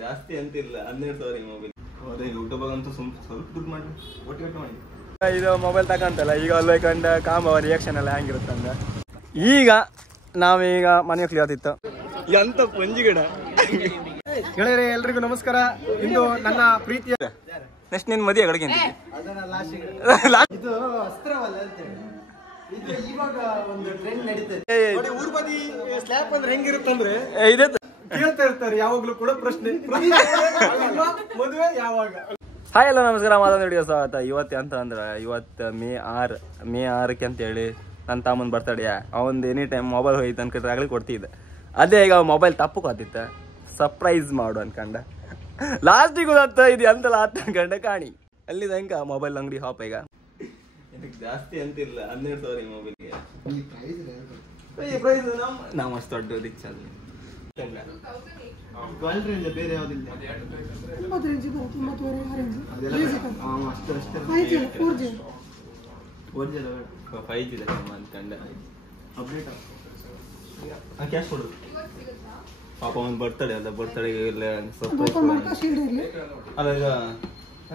ಜಾಸ್ತಿ ಅಂತಿಲ್ಲ 12,000 ಮೊಬೈಲ್. ಅದೇ ಯೂಟ್ಯೂಬ್ ಅಂತೂ ಸ್ವಲ್ಪ ದುಡ್ಡು ಮಾಡಿ ಒಟ್ಟು ಮಾಡಿ ಇದು ಮೊಬೈಲ್ ತಗೊಂತಲ್ಲ. ಈಗ ಅಲ್ಲಿ ಕಂಡ ಕಾಂಬ ರಿಯಾಕ್ಷನ್ ಎಲ್ಲ ಹೆಂಗಿರುತ್ತಂದ. ಈಗ ನಾವೀಗ ಮನೆ ಕ್ಲಿಯಾತಿತ್ತು ಎಂತ ಪಂಜಿ ಗಿಡ. ಗೆಳೆಯರೇ ಎಲ್ರಿಗೂ ನಮಸ್ಕಾರ. ಇಂದು ನನ್ನ ಪ್ರೀತಿಯ ನೆಕ್ಸ್ಟ್ ನಿನ್ ಮದುವೆ ಕಡೆಗೆ ಇದು ಅಸ್ತ್ರವಲ್ಲ ಅಂತ ಹೇಳಿ. ಇದು ಇವಾಗ ಒಂದು ಟ್ರೆಂಡ್ ನಡೀತದೆ. ಊರ್ ಬದಿ ಸ್ಲ್ಯಾಪ್ ಅಂದ್ರೆ ಹೆಂಗಿರುತ್ತಂದ್ರೆ ಇದೆ ಕೇಳ್ತಾ ಇರ್ತಾರೆ ಯಾವಾಗ್ಲೂ ಕೂಡ ಪ್ರಶ್ನೆ, ಮದುವೆ ಯಾವಾಗ. ಹಾಯ್ ಎಲ್ಲ ನಮಸ್ಕಾರ, ಮಾತಾಡೋ ವಿಡಿಯೋ ಸ್ವಾಗತ. ಇವತ್ತು ಅಂತ ಅಂದ್ರೆ ಇವತ್ತು ಮೇ 6ಕ್ಕೆ ಅಂತ ಹೇಳಿ ನನ್ನ ತಮ್ಮನ ಬರ್ತಡೇ. ಅವನ್ ಎನಿ ಟೈಮ್ ಮೊಬೈಲ್ ಹೋಯ್ತು ಅನ್ಕೊಂಡ್ರೆ ಆಗ್ಲಿ ಕೊಡ್ತಿದ್ದೆ. ಅದೇ ಈಗ ಮೊಬೈಲ್ ತಪ್ಪು ಕಾತಿತ್ತ ಸರ್ಪ್ರೈಸ್ ಮಾಡು ಅನ್ಕಂಡ. ಲಾಸ್ಟಿಗೆ ಗೊತ್ತ ಇದು ಎಂತಲ್ಲ ಆತ ಅನ್ಕಂಡ ಕಾಣಿ ಅಲ್ಲಿ ಹೆಂಗ ಮೊಬೈಲ್ ಅಂಗಡಿ ಹಾಪ್. ಈಗ ಇದಕ್ಕೆ ಜಾಸ್ತಿ ಅಂತಿಲ್ಲ 12,000 ಮೊಬೈಲ್ಗೆ. ಪ್ರೈಸ್ ನಾವು ಅಷ್ಟು ದೊಡ್ಡ ರಿಚ್ ಅಲ್ಲಿ ಬೇರೆ ಯಾವ್ದಿಲ್ಲ. 5G ಅನ್ಕಂಡ ಅಪ್ಡೇಟ್ ಕ್ಯಾಶ್ ಕೊಡು. ಪಾಪ ಒಂದು ಬರ್ತಡೇ ಅಲ್ಲ, ಬರ್ತಡೇಗೆ ಇಲ್ಲ ಸರ್ಪ್ರೈಸ್ ಅಲ್ಲ. ಈಗ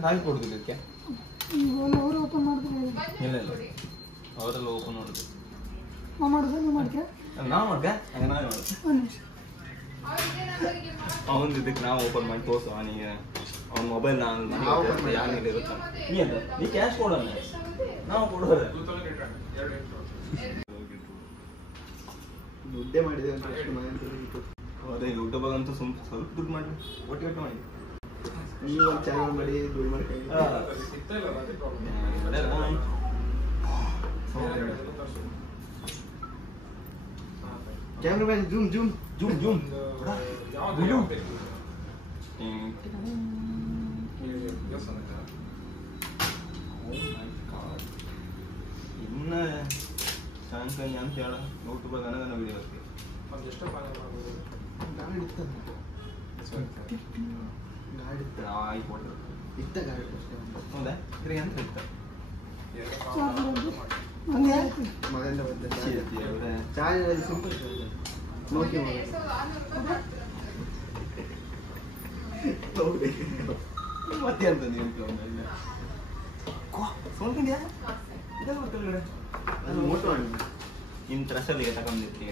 ಹಾಕಿ ಕೊಡುದಿಲ್ಲ ಇದಕ್ಕೆ. ಇಲ್ಲ ಇಲ್ಲ ಅವರೆಲ್ಲ ಓಪನ್ ಮಾಡುದು. ನಾವು ಮಾಡ್ದೆ ಅವನ್ ಇದಕ್ಕೆ ನಾವು ಓಪನ್ ಮಾಡಿ ತೋರ್ಸು ಅವನಿಗೆ. ಅವ್ನ ಮೊಬೈಲ್ ಯಾನಿಲ್ಲ ಇರುತ್ತೆ. ನೀ ಕ್ಯಾಶ್ ಕೊಡೋಣ, ನಾವು ಕೊಡೋದ ಮುದ್ದೆ ಮಾಡಿದೆ. ಅದೇ ಯೂಟ್ಯೂಬ್ ಅಂತೂ ಸ್ವಲ್ಪ ದುಡ್ಡು ಮಾಡಿ ಒಟ್ಟು ಮಾಡಿ. ನೀವು ಒಂದು ಚಾನಲ್ ಮಾಡಿ ದುಡ್ಡು ಮಾಡ್ಕೊಂಡು cameraman zoom zoom zoom zoom ಇನ್ನ ಸಾಯಂಕಾಲ ಅಂತ ಹೇಳ ಯೂಟ್ಯೂಬ್ ನನಗನ ವಿಡಿಯೋ ಹೌದಾ ಇದ್ರಿಗೆ ಅಂತ ಇತ್ತ ಸಿಂಪಲ್ ನೋಕಿ ಮತ್ತೆ ಅಂತ ನೀವು ಸೋಲ್ಕೊಂಡ್ಯಾ ಇದೆಲ್ಲ ಗೊತ್ತಿಲ್ಲ. ನಿಮ್ ತ್ರಸಲ್ಲಿಗೆ ತಗೊಂಡಿರ್ತೀವಿ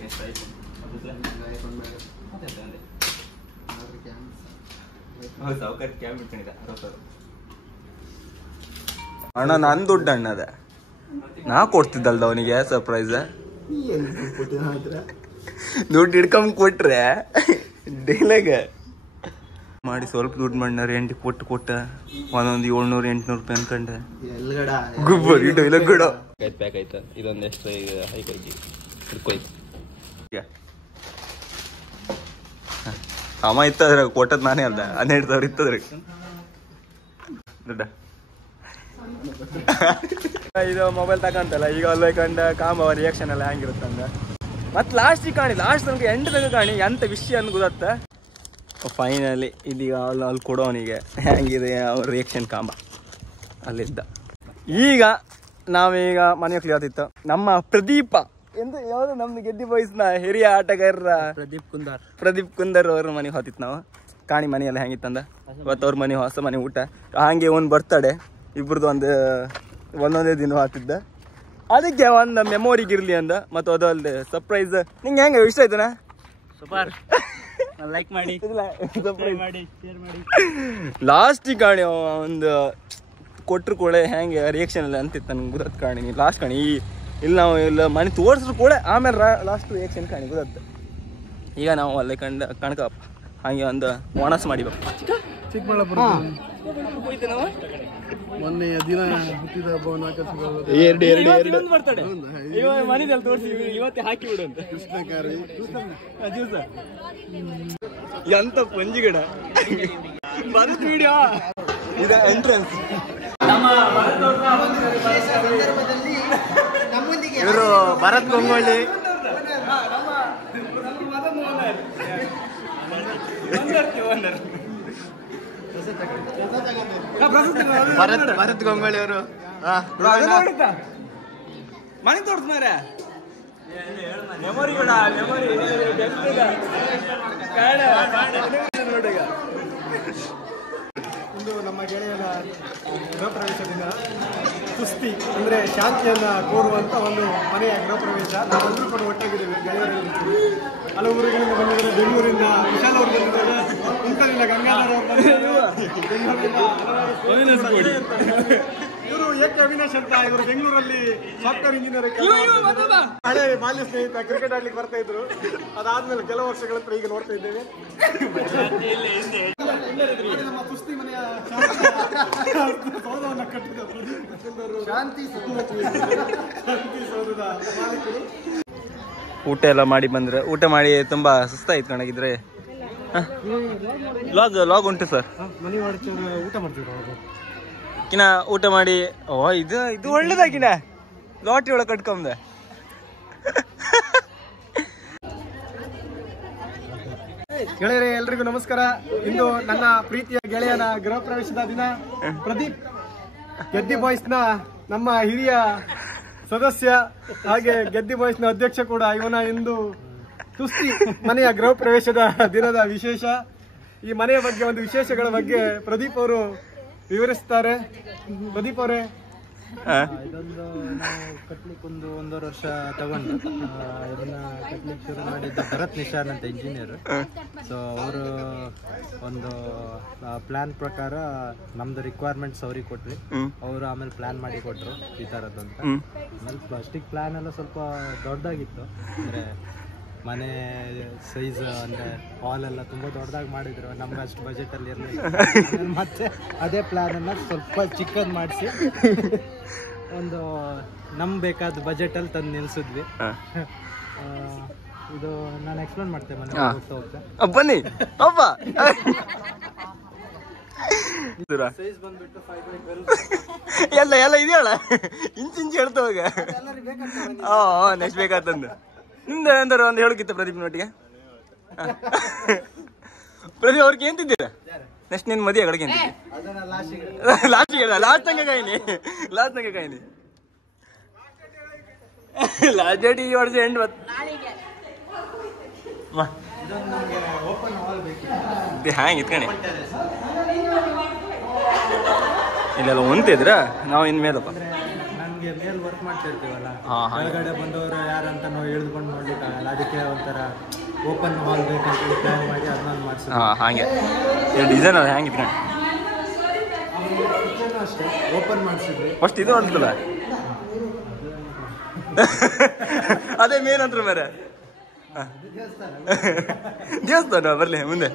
ಸಾವುಕಾರ ಕ್ಯಾಬ್ ಇಟ್ಕೊಂಡಿದ್ದ ಅಣ್ಣ. ನನ್ ದುಡ್ಡು ಅಣ್ಣದ ನಾ ಕೊಡ್ತಿದ್ದಲ್ದ ಅವನಿಗೆ ಸರ್ಪ್ರೈಸ್. ದುಡ್ಡು ಹಿಡ್ಕೊಂಡ್ ಕೊಟ್ರೆ ಡೈಲಾಗ ಮಾಡಿ ಸ್ವಲ್ಪ ದುಡ್ಡು ಮಾಡಿ ರೆಂಟ್ ಕೊಟ್ಟ ಒಂದೊಂದು 700-800 ರೂಪಾಯಿ ಅನ್ಕಂಡೆ ಗುಬ್ಬರ್ ಈ ಡೈಲಾಗ್ ಗಡ ಪ್ಯಾಕ್ ಆಯ್ತಾ. ಇದೊಂದು ಎಕ್ಸ್ಟ್ರಾ ಈಗ ಹೈಕೈತಿ ಹಿಡ್ಕೊಯ್ತು. ಅಮ್ಮ ಇತ್ತದ್ರ ಕೊಟ್ಟದ್ ನಾನೇ ಅಲ್ದ 12,000 ಇತ್ತದ್ರ ದುಡ್ಡ. ಇದು ಮೊಬೈಲ್ ತಗೊಂತಲ್ಲ. ಈಗ ಅಲ್ಲಿ ಕಂಡ ಕಾಂಬ ರಿಯಾಕ್ಷನ್ ಎಲ್ಲ ಹೆಂಗಿರುತ್ತಂದ. ಮತ್ ಲಾಸ್ಟಿಗೆ ಕಾಣಿ, ಲಾಸ್ಟ್ ತನಕ ಎಂಟು ತನಕ ಕಾಣಿ ಎಂತ ವಿಷಯ ಅನ್ ಗೊತ್ತ. ಫೈನಲಿ ಇದೀಗ ಅಲ್ಲಿ ಕೊಡೋನಿಗೆ ಹೆಂಗಿದೆ ಅವ್ರ ರಿಯಾಕ್ಷನ್ ಕಾಂಬ ಅಲ್ಲಿದ್ದ. ಈಗ ನಾವೀಗ ಮನೆ ಕ್ಲಿಯಾತಿತ್ತು. ನಮ್ಮ ಪ್ರದೀಪ ಎಂತ ಯಾವ್ದು ನಮ್ದು ಗೆದ್ದಿ ಬಾಯ್ಸ್ನ ಹಿರಿಯ ಆಟಗಾರರ ಪ್ರದೀಪ್ ಕುಂದರ್ ಅವ್ರ ಮನೆಗೆ ಹೋತಿತ್ತು ನಾವು. ಕಾಣಿ ಮನೆಯೆಲ್ಲ ಹೆಂಗಿತ್ತಂದ. ಇವತ್ತು ಅವ್ರ ಮನೆ ಹೊಸ ಮನೆ ಊಟ ಹಂಗೆ ಒಂದು ಬರ್ತಡೆ ಇಬ್ರದ್ದು ಒಂದೊಂದೇ ದಿನ ಹಾತಿದ್ದ. ಅದಕ್ಕೆ ಒಂದು ಮೆಮೊರಿಗಿರ್ಲಿ ಅಂದ. ಮತ್ತು ಅದು ಅಲ್ಲದೆ ಸರ್ಪ್ರೈಸ್. ನಿಂಗೆ ಹೆಂಗೆ ಇಷ್ಟ ಆಯ್ತನ? ಸೂಪರ್, ಲೈಕ್ ಮಾಡಿ, ಲಾಸ್ಟಿಗೆ ಕಾಣಿ ಒಂದು ಕೊಟ್ಟರು ಕೂಡ ಹೆಂಗೆ ರಿಯಾಕ್ಷನ್ ಎಲ್ಲ ಅಂತಿತ್ತು ನನಗೆ ಗೊತ್ತ ಕಾಣಿ. ನೀವು ಲಾಸ್ಟ್ ಕಾಣಿ ಇಲ್ಲಿ ನಾವು ಇಲ್ಲ ಮನೆ ತೋರಿಸ್ರು ಕೂಡ ಆಮೇಲೆ ಲಾಸ್ಟ್ ರಿಯಾಕ್ಷನ್ ಕಾಣಿ ಗೊತ್ತ. ಈಗ ನಾವು ಅಲ್ಲೇ ಕಣಕ ಹಾಗೆ ಒಂದು ಬೋನಸ್ ಮಾಡಿಬೇಕು. ಚಿಕ್ಕಬಳ್ಳಾಪುರ ಮೊನ್ನೆಯ ದಿನ ಹುಟ್ಟಿದ ಹಬ್ಬವನ್ನು ಎರಡು ಬರ್ತಡೆ ಮನೆಯಲ್ಲಿ ತೋರಿಸಿ ಇವತ್ತೇ ಹಾಕಿ ಬಿಡು ಅಂತ. ಕೃಷ್ಣಕಾರಿ ಎಂತ ಪಂಜಿ ಗಿಡ ಬರುತ್ತೆ ವಿಡಿಯೋ ಇದು ಎಂಟ್ರೆನ್ಸ್. ಇವರು ಭರತ್ ಗಂಗೊಳ್ಳಿ, ಭರತ್ ಗಂಗೊಳ್ಳಿ ಅವರು ಮನೆ ತೋರಿಸ್ತಾರೆ. ಮೆಮೊರಿ ಕೂಡ ಮೆಮೊರಿ ನೋಡಿ. ಗೃಹ ಪ್ರವೇಶ ದಿನ ಕುಸ್ತಿ ಅಂದರೆ ಶಾಂತಿಯನ್ನು ಕೋರುವಂಥ ಒಂದು ಮನೆಯ ಗೃಹ ಪ್ರವೇಶ. ನಾವೆಲ್ಲರೂ ಕೂಡ ಒಟ್ಟಾಗಿದ್ದೇವೆ, ಗೆಳೆಯರಲ್ಲಿ ಹಲವು ಊರುಗಳಿಂದ ಬಂದಿದ್ದಾರೆ. ಬೆಂಗಳೂರಿಂದ ವಿಶಾಲ ಅವರು ಬಂದಿದ್ದಾರೆ, ಕುಂಕಲಿಂದ ಗಂಗಾಧರ ಇವರು ಏಕೆ ಅವಿನಾಶ್ ಅಂತ, ಇವರು ಬೆಂಗಳೂರಲ್ಲಿ ಸಾಫ್ಟ್ವೇರ್ ಇಂಜಿನಿಯರ್, ಹಳೆ ಬಾಲ್ಯ ಸ್ನೇಹಿತ, ಕ್ರಿಕೆಟ್ ಆಡ್ಲಿಕ್ಕೆ ಬರ್ತಾ ಇದ್ರು. ಅದಾದ್ಮೇಲೆ ಕೆಲವು ವರ್ಷಗಳ ನಂತರ ಈಗ ನೋಡ್ತಾ ಇದ್ದೇವೆ. ನಮ್ಮ ಕುಸ್ತಿ ಮನೆಯ ಸೌಧವನ್ನು ಕಟ್ಟಿದವರು ಶಾಂತಿ ಸೌಧದ ಮಾಲೀಕರು. ಊಟ ಎಲ್ಲ ಮಾಡಿ ಬಂದ್ರೆ, ಊಟ ಮಾಡಿ ತುಂಬಾ ಸುಸ್ತಾಯ್ತು ಕಣಗಿದ್ರೆ. ಲಾಗ್ ಉಂಟು ಸರ್, ಮನೆ ಮಾಡಿ ಊಟ ಮಾಡ್ತಿದ್ರು ಕಿನ ಊಟ ಮಾಡಿ. ಓ ಇದು ಒಳ್ಳೇದಾಗಿನ ಲಾಟ್ರಿ ಒಳಗೆ ಕಟ್ಕೊಂಬ. ಗೆಳೆಯರೇ, ಎಲ್ರಿಗೂ ನಮಸ್ಕಾರ. ಇಂದು ನನ್ನ ಪ್ರೀತಿಯ ಗೆಳೆಯನ ಗೃಹ ಪ್ರವೇಶದ ದಿನ. ಪ್ರದೀಪ್ ಗೆದ್ದಿ ಬಾಯ್ಸ್ನ ನಮ್ಮ ಹಿರಿಯ ಸದಸ್ಯ, ಹಾಗೆ ಗೆದ್ದಿ ಬಾಯ್ಸ್ನ ಅಧ್ಯಕ್ಷ ಕೂಡ ಇವನ ಇಂದು ಕುಸ್ತಿ ಮನೆಯ ಗೃಹ ಪ್ರವೇಶದ ದಿನದ ವಿಶೇಷ. ಈ ಮನೆಯ ಬಗ್ಗೆ, ಒಂದು ವಿಶೇಷಗಳ ಬಗ್ಗೆ ಪ್ರದೀಪ್ ಅವರು ವಿವರಿಸ್ತಾರೆ. ಪ್ರದೀಪ್ ಅವರೇ, ಇದೊಂದು ನಾವು ಕಟ್ಲಿಕ್ಕೆ ಒಂದೂವರೆ ವರ್ಷ ತಗೊಂಡು ಇದನ್ನ ಕಟ್ಲಿಕ್ಕೆ ಶುರು ಮಾಡಿದ್ದು ಭರತ್ ನಿಶಾನ್ ಅಂತ ಇಂಜಿನಿಯರ್. ಸೊ ಅವರು ಒಂದು ಪ್ಲಾನ್ ಪ್ರಕಾರ ನಮ್ದು ರಿಕ್ವೈರ್ಮೆಂಟ್ಸ್ ಅವ್ರಿಗೆ ಕೊಟ್ವಿ. ಅವರು ಆಮೇಲೆ ಪ್ಲಾನ್ ಮಾಡಿ ಕೊಟ್ರು ಈ ಥರದ್ದು ಅಂತ. ಆಮೇಲೆ ಪ್ಲಾಸ್ಟಿಕ್ ಪ್ಲಾನ್ ಎಲ್ಲ ಸ್ವಲ್ಪ ದೊಡ್ಡದಾಗಿತ್ತು, ಅಂದರೆ ಮನೆ ಸೈಜ್ ಅಂದರೆ ಹಾಲ್ ಎಲ್ಲ ತುಂಬ ದೊಡ್ಡದಾಗಿ ಮಾಡಿದ್ರು. ನಮ್ಗೆ ಅಷ್ಟು ಬಜೆಟಲ್ಲಿ ಇರಲಿಲ್ಲ. ಮತ್ತೆ ಅದೇ ಪ್ಲ್ಯಾನನ್ನು ಸ್ವಲ್ಪ ಚಿಕ್ಕದು ಮಾಡಿಸಿ ಒಂದು ನಮ್ಗೆ ಬೇಕಾದ ಬಜೆಟಲ್ಲಿ ತಂದು ನಿಲ್ಲಿಸಿದ್ವಿ. ಇದು ನಾನು ಎಕ್ಸ್ಪ್ಲೇನ್ ಮಾಡ್ತೇನೆ ಮನೆ ಹೋಗ್ತಾ ಹೋಗ್ತಾ. ಬನ್ನಿ ಅಪ್ಪ. ಸೈಜ್ ಬಂದ್ಬಿಟ್ಟು 5x12 ಎಲ್ಲ ಇದೆಯಲ್ಲ, ಇಂಚು ಹೇಳ್ತಾ ಹೋಗ. ನೆಕ್ಸ್ಟ್ ಬೇಕಾತಂದು ನಿಮ್ದು ಎಂದಾರು ಒಂದು ಹೇಳಕ್ಕಿತ್ತ ಪ್ರದೀಪ್ನೊಟ್ಟಿಗೆ? ಪ್ರದೀಪ್ ಅವ್ರಿಗೆ ಏನ್ ತಿಂತೀರ ನೆಕ್ಸ್ಟ್? ನಿನ್ ಮದುವೆ ಕಡೆಗೆ ಲಾಸ್ಟ್ ತನಕ ಕಾಯಿನಿ ಲಾಸ್ಟ್ ಡೇಟ್ ಈ ವರ್ಷ ಎಂಡ್ ಹ್ಯಾಂಗ ಇತ್ಕಣೆ ಇಲ್ಲೆಲ್ಲ ಹೊಂತಿದ್ರ ನಾವು ಇನ್ಮೇಲಪ್ಪ. ನಮಗೆ ಮೇಲ್ ವರ್ಕ್ ಮಾಡ್ತಿರ್ತೀವಲ್ಲ, ಹೊರಗಡೆ ಬಂದವರು ಯಾರಂತ ನಾವು ಎಳ್ದುಕೊಂಡು ನೋಡ್ಲಿಕ್ಕಾಗಲ್ಲ. ಅದಕ್ಕೆ ಒಂಥರ ಓಪನ್ ಹಾಲ್ ಬೇಕಂತ ಪ್ಲಾನ್ ಮಾಡಿ ಅದನ್ನ ಮಾಡಿಸಿ. ಹಾಗೆ ಡಿಸೈನ್ ಅದು ಹ್ಯಾಂಗಿತ್ತು ಕಣೆ? ಅಷ್ಟೇ ಓಪನ್ ಮಾಡಿಸಿದ್ವಿ ಫಸ್ಟ್. ಇದು ಅಂತಲ್ಲ ಅದೇ ಮೇನ್ ಅಂತ ಬೇರೆ ದೇವಸ್ಥಾನ ಬರ್ಲಿ ಮುಂದೆ.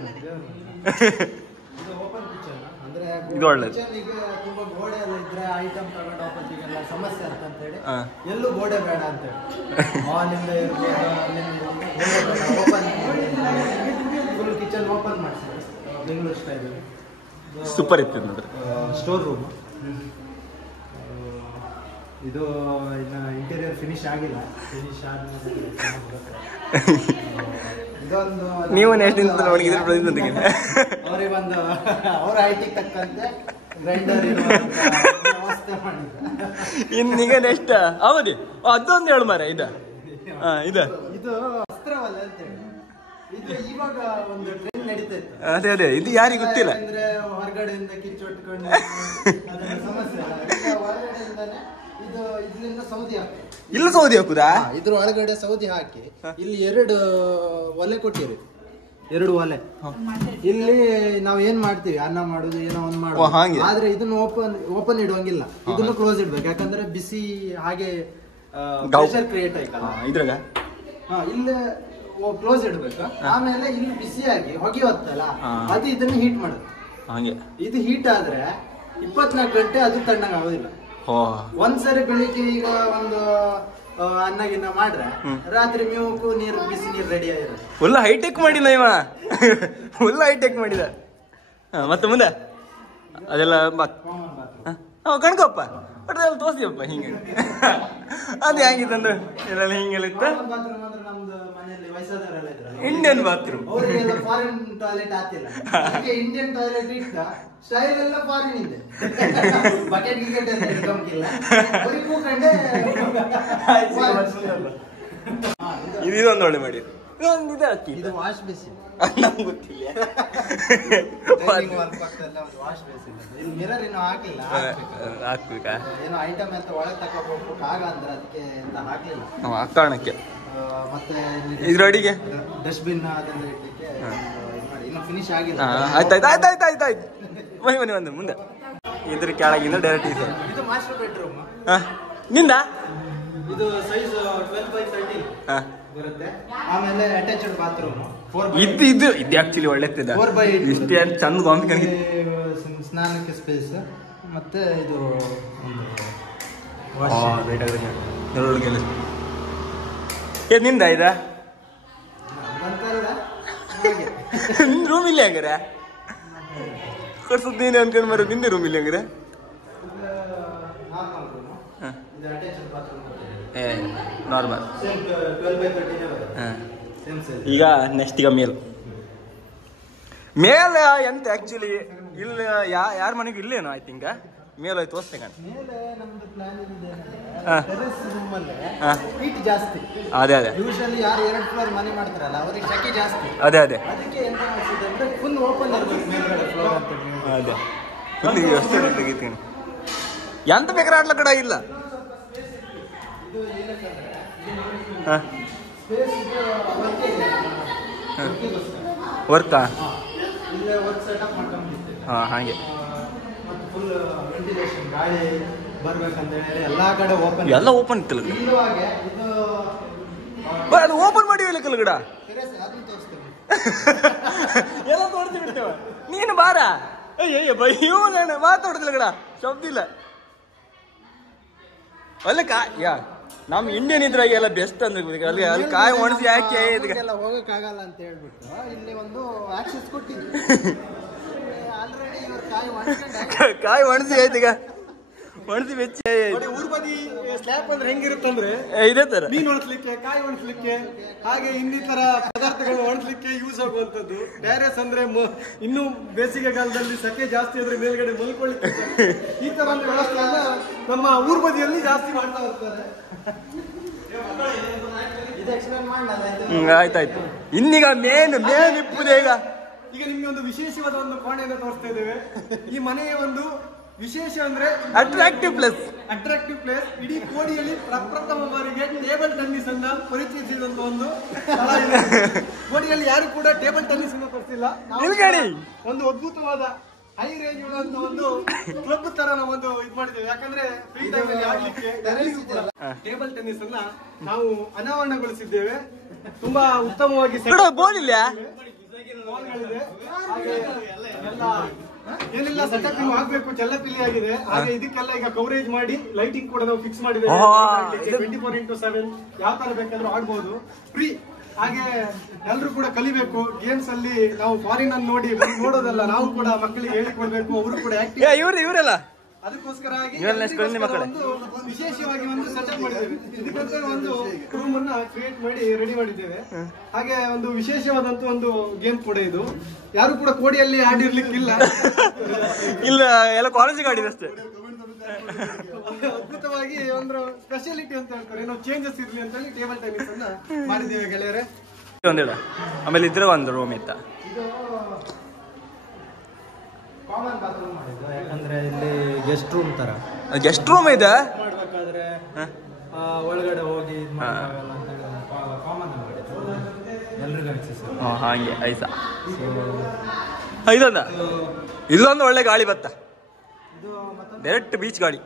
ಇದು ಒಳ್ಳೇದು. ತುಂಬಾ ಗೋಡೆ ಎಲ್ಲ ಇದ್ರೆ ಐಟಮ್ ತಗೊಂಡು ವಾಪಸ್ಸಿಗೆಲ್ಲ ಸಮಸ್ಯೆ ಅಂತ ಹೇಳಿ ಎಲ್ಲೂ ಗೋಡೆ ಬೇಡ ಅಂತ ಹೇಳಿ ಹಾಲಿಂದ ಇರ್ಬೋದು, ಓಪನ್ ಫುಲ್ ಕಿಚನ್ ಓಪನ್ ಮಾಡಿಸಿದ್ರು. ಬೆಂಗಳೂರು ಸ್ಟೈಲ್ ಸೂಪರ್ ಇತ್ತು ನೋಡ್ರಿ. ಸ್ಟೋರ್ ರೂಮ್ ಇದು ಇನ್ನು ಇಂಟೀರಿಯರ್ ಫಿನಿಶ್ ಆಗಿಲ್ಲ. ಫಿನಿಶ್ ಆದ್ಮೇಲೆ ಇದೊಂದು ನೀವು ನೆಕ್ಸ್ಟ್ ನಿಂತ ನೋಡಿದ್ರೆ ಪ್ರತಿನಿಧಿಗೆ ಅವ್ರಿಗೆ ಒಂದು ಅವ್ರ ಐಟಿಗೆ ತಕ್ಕಂತೆ ಗ್ರೈಂಡರ್ ವ್ಯವಸ್ಥೆ ಮಾಡಿದ್ರು. ಇನ್ನೀಗ ನೆಕ್ಸ್ಟ್ ಅವಧಿ ಅದೊಂದು ಹೇಳು ಮಾರ. ಇದು ಅಸ್ತ್ರವಲ್ಲ ಅಂತ ಹೇಳಿ ಇದು ಇವಾಗ ಒಂದು ಟ್ರೆಂಡ್ ನಡೀತಾ ಇತ್ತು. ಅದೇ ಇದು ಯಾರಿಗೆ ಗೊತ್ತಿಲ್ಲ. ಅಂದ್ರೆ ಹೊರಗಡೆಯಿಂದ ಕಿಚ್ಚೊಟ್ಕೊಂಡು ಸಮಸ್ಯೆ ಇಲ್ಲ. ಹೊರಗಡೆಯಿಂದಾನೆ ಇದು ಇದರಿಂದ ಸೌದಿ ಹಾಕಿ ಇಲ್ಲ ಸೌದಿ ಹಾಕುದಾ? ಇದ್ರ ಒಳಗಡೆ ಸೌದಿ ಹಾಕಿ ಇಲ್ಲಿ 2 ಒಲೆ ಕೊಟ್ಟಿರಿ. 2 ಒಲೆ. ಇಲ್ಲಿ ನಾವ್ ಏನ್ ಮಾಡ್ತೀವಿ, ಅನ್ನ ಮಾಡುದು ಏನೋ ಒಂದ್ ಮಾಡುದು. ಆದ್ರೆ ಇದನ್ನ ಓಪನ್ ಇಡುವಂಗಿಲ್ಲ, ಇದನ್ನು ಕ್ಲೋಸ್ ಇಡ್ಬೇಕು. ಯಾಕಂದ್ರೆ ಬಿಸಿ ಹಾಗೆ ಪ್ರೆಷರ್ ಕ್ರಿಯೇಟ್ ಆಯ್ತಲ್ಲ ಇದ್ರಾಗ. ಇಲ್ಲಿ ಕ್ಲೋಸ್ ಇಡ್ಬೇಕು. ಆಮೇಲೆ ಇಲ್ಲಿ ಬಿಸಿಯಾಗಿ ಹೊಗೆ ಹೊತ್ತಲ್ಲ, ಅದು ಇದನ್ನ ಹೀಟ್ ಮಾಡುದು. ಇದು ಹೀಟ್ ಆದ್ರೆ 24 ಗಂಟೆ ಅದು ತಣ್ಣಗೆ ಆಗೋದಿಲ್ಲ. ಒಂದ್ಸರಿ ಬೆಳಿಗ್ಗೆ ಈಗ ಒಂದು ಅನ್ನಗಿನ್ನ ಮಾಡ್ರೆ ರಾತ್ರಿ ಮ್ಯೂಕು ನೀರು ಬಿಸಿ ನೀರು ರೆಡಿ ಆಗಿರೋದು. ಫುಲ್ ಹೈಟೆಕ್ ಮಾಡಿದ ಇವ, ಫುಲ್ ಹೈಟೆಕ್ ಮಾಡಿದ. ಮತ್ತೆ ಮುಂದೆ ಅದೆಲ್ಲ ಕಣ್ಕಪ್ಪ ಬಟ್ ಅದೆಲ್ಲ ತೋರಿಸಿಯಪ್ಪ ಹಿಂಗೆ. ಅದು ಹೆಂಗಿತ್ತಂದ್ರೆ ಇದೆಲ್ಲ ಹಿಂಗೆಲ್ಲ ಇತ್ತು. ನಮ್ದು ಮನೆಯಲ್ಲಿ ವಯಸ್ಸಾದವರೆಲ್ಲ ಇದ್ರು, ಇಂಡಿಯನ್ ಬಾತ್ರೂಮ್. ಅವರಿಗೆಲ್ಲ ಫಾರಿನ್ ಟಾಯ್ಲೆಟ್ ಆಗ್ತಿಲ್ಲ, ಇಂಡಿಯನ್ ಟಾಯ್ಲೆಟ್ ಇಟ್ಟ ಸ್ಟೈಲ್ ಎಲ್ಲ ಫಾರಿನ್ ಇದೆ. ಬಕೆಟ್ ಗಿಕೆಟ್ ಅಂತ ಇಟ್ಕೊಂಗಿಲ್ಲ, ಇದೊಂದು ಒಳ್ಳೆ ಮಾಡಿ. ಇದೆ ಅಕ್ಕಿ ಇದು ವಾಶ್ ಬೇಸಿನ್ ನಮ್ಗೆ ಗೊತ್ತಿಲ್ಲ. ವಾಶ್ ಬೇಸಿನ್ ಇದು ಮಿರರ್ ಇನ್ನೂ ಹಾಕ್ಲಿಲ್ಲ, ಹಾಕ್ಬೇಕಾ? ಏನೋ ಐಟಮ್ ಅಂತ ಒಳಗೆ ತಗೋಬೇಕು ಆಗ ಅಂದ್ರೆ ಅದಕ್ಕೆ ಎಂತ ಹಾಕ್ಲಿಲ್ಲ ಆ ಕಾರಣಕ್ಕೆ. ಮತ್ತೆ ಇದ್ರ ಅಡಿಗೆ ಡಸ್ಟ್ಬಿನ್ ಅದನ್ನ ಇಡ್ಲಿಕ್ಕೆ ಇನ್ನು ಫಿನಿಶ್ ಆಗಿಲ್ಲ. ಆಯ್ತಾಯ್ತು ಬನ್ನಿ ಒಂದು ಮುಂದೆ. ಇದ್ರ ಕೆಳಗಿಂದ ಡೈರೆಕ್ಟ್ ಇದೆ. ಇದು ಮಾಸ್ಟರ್ ಬೆಡ್ರೂಮ್. ನಿಂದ ಇದು ಸೈಜ್ 12x13 ಬರುತ್ತೆ. ಆಮೇಲೆ ಅಟ್ಯಾಚ್ಡ್ ಬಾತ್ರೂಮ್. ಇದು ಆಕ್ಚುಲಿ ಒಳ್ಳೆತ್ತಿದೆ. 4x8 ಇಷ್ಟೇ ಚಂದ ಗೊಂಬೆ ಕಣಿ. ಸ್ನಾನಕ್ಕೆ ಸ್ಪೇಸ್ ಮತ್ತೆ ಇದು ನಿಂದ ಇದ ರೂಮ್ ಇಲ್ಲ ಹಂಗಾರ ಕೊಡ್ಸದ್ ನೀನೆ ಅನ್ಕೊಂಡ್ ಮರ ನಿಂದೆ ರೂಮ್ ಇಲ್ಲ ಹಂಗಾರ. ನಾರ್ಮಲ್. ಈಗ ನೆಕ್ಸ್ಟ್ ಈಗ ಮೇಲ್ ಎಂತ ಆಕ್ಚುಲಿ ಇಲ್ಲ ಯಾರ ಮನೆಗೂ ಇಲ್ಲೇನೋ ಐ ಥಿಂಕ್ ಮೇಲ್ ಆಯ್ತು ತೋರಿಸ್ತೇನೆ. ಮೇಲೆ ನಮ್ದು ಪ್ಲಾನ್ ಇದೆ ಟೆರೆಸ್ ರೂಮ್ ಅಲ್ಲಿ ಹೀಟ್ ಜಾಸ್ತಿ. ಅದೇ ಯೂಶಲಿ ಯಾರು 2 ಫ್ಲೋರ್ ಮನೆ ಮಾಡ್ತಾರಲ್ಲ ಅವರಿಗೆ ಶೆಕೆ ಜಾಸ್ತಿ. ಅದೇ ಅದಕ್ಕೆ ಎಂತ ಮಾಡ್ತಿದ್ದೆ ಅಂದ್ರೆ ಫುಲ್ ಓಪನ್ ಇರಬೇಕು ಮೇಲ್ಗಡೆ ಫ್ಲೋರ್ ಅಂತ. ಅದೇ ಫುಲ್ ಅಷ್ಟೇ ತೆಗಿತೀನಿ ಎಂತ ಬೇಕಾದ್ರೆ ಆಡ್ಲ ಕಡೆ ಇಲ್ಲ. ವರ್ಕಾ ಇಲ್ಲೇ ವರ್ಕ್ ಸೆಟಪ್ ಮಾಡ್ಕೊಂಡಿದ್ದೆ. ಹಾಗೆ ಮತ್ತು ಫುಲ್ ವೆಂಟಿಲೇಷನ್ ಗಾಳಿ ಬರ್ಬೇಕಂತ ಹೇಳಿ ಎಲ್ಲಾ ಕಡೆ ಓಪನ್. ಎಲ್ಲ ಓಪನ್ ಇತ್ತಲ್ಲ ಇಲ್ಲವಾಗೆ ಇದು ಅದು ಓಪನ್ ಮಾಡಿವಿಲ್ಲ ಕೆಳಗಡ ಟೆರೆಸ್ ಅದನ್ನ ತೋರಿಸ್ತೇನೆ. ಎಲ್ಲ ತೋರಿಸಿ ಬಿಡ್ತೇವ ನೀನು ಬಾರ. ಅಯ್ಯ ಬಯ್ಯೋ ನಾನು ಮಾತಾಡುದಿಲ್ಲ ಕಡ ಶಬ್ದ ಇಲ್ಲ ಅಲ್ಲ ಯಾ ನಮ್ ಇಂಡಿಯನ್ ಇದ್ರಾಗ ಎಲ್ಲ ಬೆಸ್ಟ್ ಅಂದ್ರೆ ಅಲ್ಲಿ ಕಾಯಿ ಒಣಸಿ ಹಾಕಿ ಹೋಗಕ್ಕಾಗಲ್ಲ ಅಂತ ಹೇಳ್ಬಿಟ್ಟು ಇಲ್ಲಿ ಒಂದು ಆಕ್ಸೆಸ್ ಕೊಟ್ಟಿದ್ವಿ. ಆಲ್ರೆಡಿ ಇವ್ರ ಕಾಯಿ ಒಣಸಿ ಆಯ್ತು ಈಗ ಒಣಸಿ ಬೆಚ್ಚಿ. ಊರ್ ಬದಿ ಸ್ಲ್ಯಾಪ್ ಅಂದ್ರೆ ಹೆಂಗಿರುತ್ತಂದ್ರೆ ಇದೇ ತರ ಮೀನು ಒಣಸ್ಲಿಕ್ಕೆ, ಕಾಯಿ ಒಣಸ್ಲಿಕ್ಕೆ, ಹಾಗೆ ಇನ್ನಿತರ ಪದಾರ್ಥಗಳು ಒಣಸ್ಲಿಕ್ಕೆ ಯೂಸ್ ಆಗುವಂತದ್ದು. ಟ್ಯಾರೆಸ್ ಅಂದ್ರೆ ಇನ್ನು ಬೇಸಿಗೆ ಕಾಲದಲ್ಲಿ ಸೆಕೆ ಜಾಸ್ತಿ ಆದ್ರೆ ಮೇಲ್ಗಡೆ ಮಲ್ಕೊಳ್ಳಿಕ್ಕೆ ಈ ತರ ಒಂದು ವ್ಯವಸ್ಥೆಯನ್ನ ನಮ್ಮ ಊರ್ ಬದಿಯಲ್ಲಿ ಜಾಸ್ತಿ ಮಾಡ್ತಾ ಇರ್ತಾರೆ. ಆಯ್ತಾಯ್ತು. ಇನ್ನೀಗ ಮೇನ್ ಇಪ್ಪುದೇ ಈಗ ನಿಮ್ಗೆ ಒಂದು ವಿಶೇಷವಾದ ಒಂದು ಕೋಣೆಯನ್ನು ತೋರಿಸ್ತಾ ಇದ್ದೇವೆ. ಈ ಮನೆಯ ಒಂದು ವಿಶೇಷ ಅಂದ್ರೆ ಅಟ್ರಾಕ್ಟಿವ್ ಪ್ಲೇಸ್. ಇಡೀ ಕೋಡಿಯಲ್ಲಿ ಪ್ರಪ್ರಥಮ ಬಾರಿಗೆ ಟೇಬಲ್ ಟೆನ್ನಿಸ್ ಅನ್ನ ಪರಿಚಯಿಸಿದಂತ ಒಂದು ಸ್ಥಳ ಇದೆ. ಕೋಡಿಯಲ್ಲಿ ಯಾರು ಕೂಡ ಟೇಬಲ್ ಟೆನ್ನಿಸ್ ಅನ್ನು ತೋರಿಸಿಲ್ಲ. ಒಂದು ಅದ್ಭುತವಾದ ಹೈ ರೇಂಜ್ ಉಳ್ಳಂತ ಒಂದು ಕ್ಲಬ್ ತರ ನಾವು ಒಂದು ಇದು ಮಾಡಿದ್ದೇವೆ. ಯಾಕಂದ್ರೆ ಫ್ರೀ ಟೈಮ್ ಅಲ್ಲಿ ಆಡ್ಲಿಕ್ಕೆ ಟೇಬಲ್ ಟೆನ್ನಿಸ್ ಅನ್ನ ನಾವು ಅನಾವರಣಗೊಳಿಸಿದ್ದೇವೆ. ತುಂಬಾ ಉತ್ತಮವಾಗಿ ಬೋಲ್ ಇಲ್ಲ ಏನಿಲ್ಲ ಸೆಟಪ್ ಇನ್ನು ಆಗ್ಬೇಕು, ಚೆಲ್ಲಪಿಲ್ಲಿ ಆಗಿದೆ. ಹಾಗೆ ಇದಕ್ಕೆಲ್ಲ ಈಗ ಕವರೇಜ್ ಮಾಡಿ ಲೈಟಿಂಗ್ ಕೂಡ ನಾವು ಫಿಕ್ಸ್ ಮಾಡಿದ್ದೇವೆ. 24x7 ಯಾವ ತರ ಬೇಕಾದ್ರೂ ಆಡ್ಬೋದು, ಫ್ರೀ. ಹಾಗೆ ಎಲ್ರು ಕೂಡ ಕಲಿಬೇಕು ಗೇಮ್ಸ್ ಅಲ್ಲಿ. ನಾವು ಫಾರಿನ್ ಅನ್ನು ನೋಡೋದಲ್ಲ, ನಾವು ಕೂಡ ಮಕ್ಕಳಿಗೆ ಹೇಳಿಕೊಡ್ಬೇಕು, ಅವರು ಕೂಡ ಇವರೆಲ್ಲ ಅದಕ್ಕೋಸ್ಕರ ವಿಶೇಷವಾಗಿ ಒಂದು ಸೆಟಪ್ ಮಾಡಿದ್ದೇವೆ. ಇದಕ್ಕೋಸ್ಕರ ಒಂದು ರೂಮ್ ಅನ್ನ ಕ್ರಿಯೇಟ್ ಮಾಡಿ ರೆಡಿ ಮಾಡಿದ್ದೇವೆ. ಹಾಗೆ ಒಂದು ವಿಶೇಷವಾದಂತ ಒಂದು ಗೇಮ್ ಕೂಡ ಇದು. ಯಾರು ಕೂಡ ಕೋಡಿಯಲ್ಲಿ ಆಡಿರ್ಲಿಕ್ಕಿಲ್ಲ, ಇಲ್ಲ ಎಲ್ಲ ಕಾಲೇಜಿಗೆ ಆಡಿದಷ್ಟೇ. ಅದ್ಭುತವಾಗಿ ಒಂದು ಸ್ಪೆಷಾಲಿಟಿ ಅಂತ ಹೇಳ್ತಾರೆ, ನಾವು ಚೇಂಜಸ್ ಇರ್ಲಿ ಅಂತ ಹೇಳಿ ಟೇಬಲ್ ಟೆನ್ನಿಸ್ ಅನ್ನ ಮಾಡಿದ್ದೇವೆ ಗೆಳೆಯರೆ. ಆಮೇಲೆ ಇದ್ರೆ ಒಂದು ರೂಮ್ ಇತ್ತ, ಕಾಮನ್ ಬಾತ್ರೂಮ್ ಮಾಡಿದ್ದು. ಯಾಕಂದ್ರೆ ಇಲ್ಲಿ ಗೆಸ್ಟ್ ರೂಮ್ ತರ ಗೆಸ್ಟ್ ರೂಮ್ ಇದೆ. ಮಾಡ್ಬೇಕಾದ್ರೆ ಒಳಗಡೆ ಹೋಗಿ ಇದು ಮಾಡಕ್ಕಾಗಲ್ಲ ಅಂತ ಹೇಳಿ ಕಾಮನ್ ಮಾಡಿದ್ದು, ಎಲ್ರಿಗೂ ಆಕ್ಸೆಸ್. ಹಾಗೆ ಐಸಾ ಇಲ್ಲೊಂದು ಒಳ್ಳೆ ಗಾಳಿ ಬತ್ತ, ಡೈರೆಕ್ಟ್ ಬೀಚ್ ಗಾಳಿ.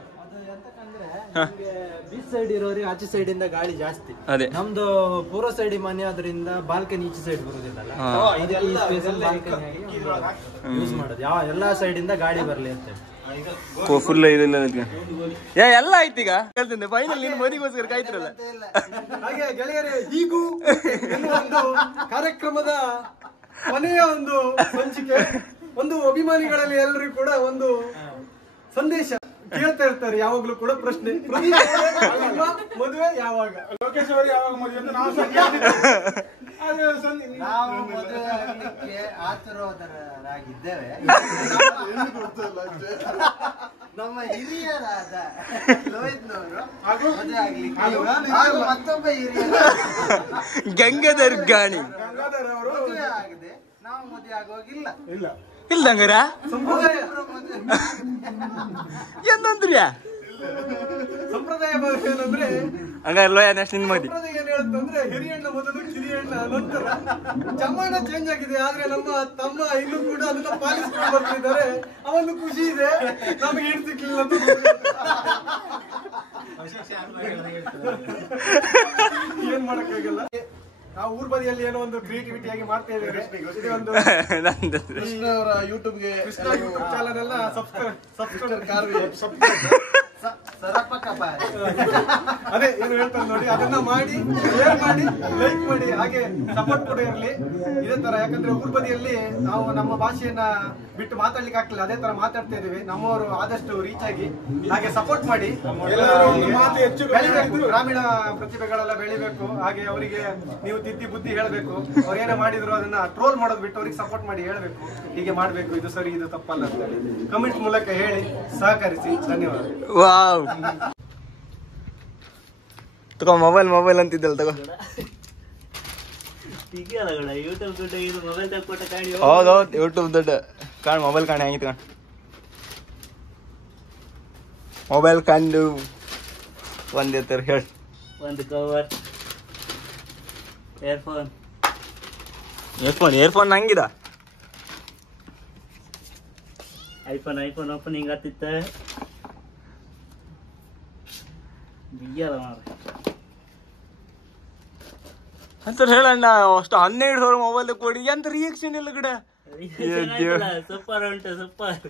ಬೀಚ್ ಸೈಡ್ ಇರೋರಿಗೆ ಆಚೆ ಸೈಡ್ ಇಂದ ಗಾಳಿ ಜಾಸ್ತಿ. ಅದೇ ನಮ್ದು ಪೂರ್ವ ಸೈಡ್ ಮನೆ ಆದ್ರಿಂದ ಬಾಲ್ಕನಿ ಈಚೆ ಸೈಡ್ ಬರುದಿಲ್ಲಲ್ಲ, ಯೂಸ್ ಮಾಡೋದು ಎಲ್ಲಾ ಸೈಡ್ ಇಂದ ಗಾಳಿ ಬರ್ಲಿ ಅಂತ ಫುಲ್ ಇದೆಲ್ಲ ಎಲ್ಲ ಆಯ್ತು. ಈಗ ಹೇಳ್ತಿದ್ದೆ ಫೈನಲ್ ನೀನು ಮರಿಗೋಸ್ಕರ ಕಾಯ್ತಿರಲ್ಲ. ಹಾಗೆ ಗೆಳೆಯರೇ, ಹೀಗೂ ಒಂದು ಕಾರ್ಯಕ್ರಮದ ಕೊನೆಯ ಒಂದು ಸಂಚಿಕೆ. ಒಂದು ಅಭಿಮಾನಿಗಳಲ್ಲಿ ಎಲ್ಲರಿಗೂ ಕೂಡ ಒಂದು ಸಂದೇಶ ಕೇಳ್ತಾ ಇರ್ತಾರೆ ಯಾವಾಗ್ಲೂ ಕೂಡ ಪ್ರಶ್ನೆ, ಮದುವೆ ಯಾವಾಗ? ಲೋಕೇಶ್ ಅವರು ಯಾವಾಗ ಮದುವೆ ಅಂತ ನಾವು ಮದುವೆ ಆಗಲಿಕ್ಕೆ ಆತುರರಾಗಿದ್ದೇವೆ. ನಮ್ಮ ಹಿರಿಯರಾದ ಲೋಹಿತ್ನವರು ಮದುವೆ ಆಗ್ಲಿಕ್ಕೆ ಮತ್ತೊಬ್ಬ ಹಿರಿಯ ಗಂಗಾಧರ್ ಗಾಣಿ ಮದುವೆ ಆಗದೆ ನಾವು ಮದುವೆ ಆಗೋಗಿಲ್ಲ. ಇಲ್ದಂಗರ ಎಂದಂದ್ರಿಯಾ ಸಂಪ್ರದಾಯ ಏನಂದ್ರೆ ಹಂಗಾರೆ ಲೋಯ ನೆಕ್ಸ್ಟ್ ನಿನ್ ಮದಿ ಸಂಪ್ರದಾಯ ಏನ್ ಹೇಳುತ್ತಂದ್ರೆ ಹಿರಿಯಣ್ಣ ಮೊದಲು ಕಿರಿಯಣ್ಣ ನಂತರ. ಜಮಾನ ಚೇಂಜ್ ಆಗಿದೆ, ಆದ್ರೆ ನಮ್ಮ ತಮ್ಮ ಇನ್ನೂ ಕೂಡ ಅದನ್ನ ಪಾಲಿಸ್ಕೊಂಡು ಬರ್ತಿದ್ದಾರೆ. ಅವನು ಖುಷಿ ಇದೆ, ನಮಗೆ ಏನ್ ಸಿಕ್ಲಿಲ್ಲ ಅಂತ ಏನ್ ಮಾಡಕ್ಕಾಗಲ್ಲ. ನಾವು ಊರ್ ಬದಿಯಲ್ಲಿ ಏನೋ ಒಂದು ಕ್ರಿಯೇಟಿವಿಟಿ ಆಗಿ ಮಾಡ್ತಾ ಇದ್ದೇವೆ. ಇದು ಒಂದು ಕೃಷ್ಣ ಅವರ ಯೂಟ್ಯೂಬ್ಗೆ ಕೃಷ್ಣ ಯೂಟ್ಯೂಬ್ ಚಾನಲ್ ಎಲ್ಲ ಅದೇ ಏನು ಹೇಳ್ತಾರೆ ನೋಡಿ, ಅದನ್ನ ಮಾಡಿ ಶೇರ್ ಮಾಡಿ ಲೈಕ್ ಮಾಡಿ, ಹಾಗೆ ಸಪೋರ್ಟ್ ಕೂಡ ಇರಲಿ ಇದೇ ತರ. ಯಾಕಂದ್ರೆ ಊರ್ ಬದಿಯಲ್ಲಿ ನಾವು ನಮ್ಮ ಭಾಷೆಯನ್ನ ಬಿಟ್ಟು ಮಾತಾಡ್ಲಿಕ್ಕೆ ಆಗ್ತಿಲ್ಲ, ಅದೇ ತರ ಮಾತಾಡ್ತಾ ಇದೀವಿ. ನಮ್ಮವರು ಆದಷ್ಟು ರೀಚ್ ಆಗಿ ಹಾಗೆ ಸಪೋರ್ಟ್ ಮಾಡಿ. ಬೆಳಿಬೇಕು, ಗ್ರಾಮೀಣ ಪ್ರತಿಭೆಗಳೆಲ್ಲ ಬೆಳಿಬೇಕು. ಹಾಗೆ ಅವರಿಗೆ ನೀವು ತಿದ್ದಿ ಬುದ್ಧಿ ಹೇಳ್ಬೇಕು. ಅವ್ರೇನೇ ಮಾಡಿದ್ರು ಅದನ್ನ ಟ್ರೋಲ್ ಮಾಡೋದು ಬಿಟ್ಟು ಅವ್ರಿಗೆ ಸಪೋರ್ಟ್ ಮಾಡಿ ಹೇಳ್ಬೇಕು, ಹೀಗೆ ಮಾಡ್ಬೇಕು, ಇದು ಸರಿ ಇದು ತಪ್ಪಲ್ಲ ಅಂತ ಹೇಳಿ ಕಮೆಂಟ್ ಮೂಲಕ ಹೇಳಿ ಸಹಕರಿಸಿ. ಧನ್ಯವಾದ. ವಾವ್ ತಗೋ ಮೊಬೈಲ್ ಅಂತಿದ್ದಲ್ಲ ತಗೋ. ಹೌದೌದು ಯೂಟ್ಯೂಬ್ ದುಡ್ಡು ಕಾಣ್ ಮೊಬೈಲ್ ಕಾಣ್ ಹೆಂಗಿತ್ತು ಕಾಣ್ ಮೊಬೈಲ್ ಕಂಡು ಒಂದೇತರ ಹೇಳಿ. ಒಂದು ಕವರ್, ಏರ್ಫೋನ್ ಹಂಗಿದ ಐಫೋನ್ ಓಪನಿಂಗ್ ಆಗ್ತಿತ್ತ ಬಿಯ್ಯಲ್ಲ ಮಾರ ಅಂತ ಹೇಳಣ್ಣ. ಅಷ್ಟು 12,000 ಮೊಬೈಲ್ ಕೊಡಿ ಎಂತ ರಿಯಾಕ್ಷನ್ ಇಲ್ಲ ಗಿಡ. ಸೂಪರ್ ಉಂಟು ಸೂಪರ್.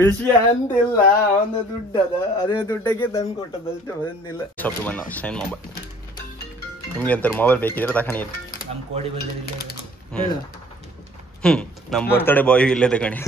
ವಿಷಯ ಅಂತಿಲ್ಲ, ಒಂದು ದುಡ್ಡದ ಅದೇ ದುಡ್ಡಕ್ಕೆ ತಂದು ಕೊಟ್ಟದಷ್ಟೇ, ಬಂದಿಲ್ಲ. ಶಾಪಿಂಗ್ ಬಂದ ಶೈನ್ ಮೊಬೈಲ್ ನಿಮ್ಗೆ ಅಂತಾರೆ ಮೊಬೈಲ್ ಬೇಕಿದ್ರೆ ತಕಣಿ. ನಮ್ಮ ಕೋಡಿ ಬಲ್ಲ ನಮ್ಮ ಬರ್ತಡೇ ಬಾಯ್ ಇಲ್ಲೇ ತಕಣಿ.